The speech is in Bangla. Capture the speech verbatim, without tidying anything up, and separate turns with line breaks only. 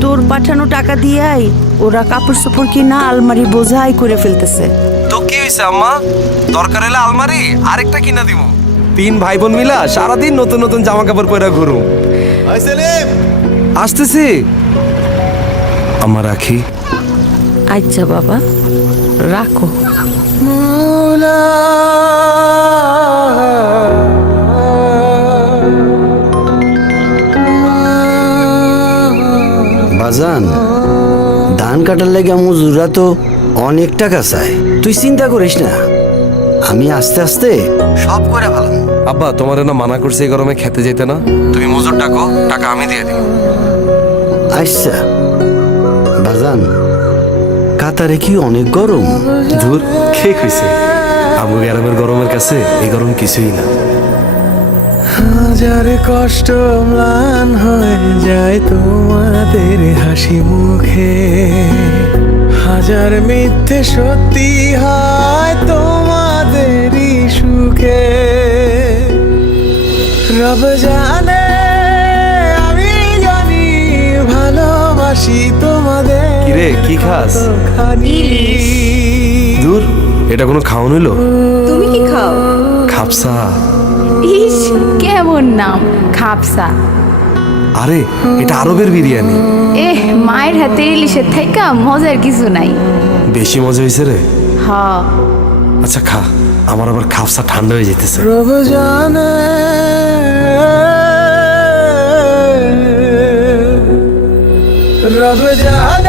তোর পাঠানো টাকা দিয়াই ওরা কাপড় চোপড় কিনা আলমারি বোঝাই করে ফেলতেছে।
তো কি হয়েছে আম্মা, দরকার হলে আলমারি আরেকটা কিনা দিব। তিন ভাই বোন মিলা সারাদিন নতুন নতুন জামা কাপড় পরে ঘুরুম। আসতেছি আমার রাখি।
আচ্ছা বাবা, রাখো।
বাজান, ধান কাটার লেগে মজুরা তো অনেক টাকা চায়। তুই চিন্তা করিস না, আমি আস্তে আস্তে সব করে ভালো।
আব্বা তোমার না মানা করছে এই গরমে খেতে যেতে না, তুমি মজুর ডাকো, টাকা আমি দিয়ে দিব।
আচ্ছা বাজান, কাতারে কি অনেক গরম?
ধুর, কে কইছে? আবু গ্রামের গরমের কাছে এই গরম কিছুই না।
হাজার কষ্ট ম্লান হয়ে যায় তোমাদের হাসি মুখে, হাজার মিথ্যে সত্যি হয় তোমাদেরই সুখে। রব জানে আমি জানি ভালোবাসি তোমাদের।
কিরে, কি খাস? দূর, এটা কোনো খাওয়ান হইলো?
তুমি কি খাও?
খাপসা।
ইস, কেমন নাম খাপসা।
আরে এটা আরবের বিরিয়ানি।
এহ, মায়ের হাতে ইলিশের থাইকা মজার কিছু নাই।
বেশি মজা হয়েছে রে।
হ,
আচ্ছা খা, আমার আবার খাপসা ঠান্ডা হয়ে যেতেছে।
রব জানে রব জানে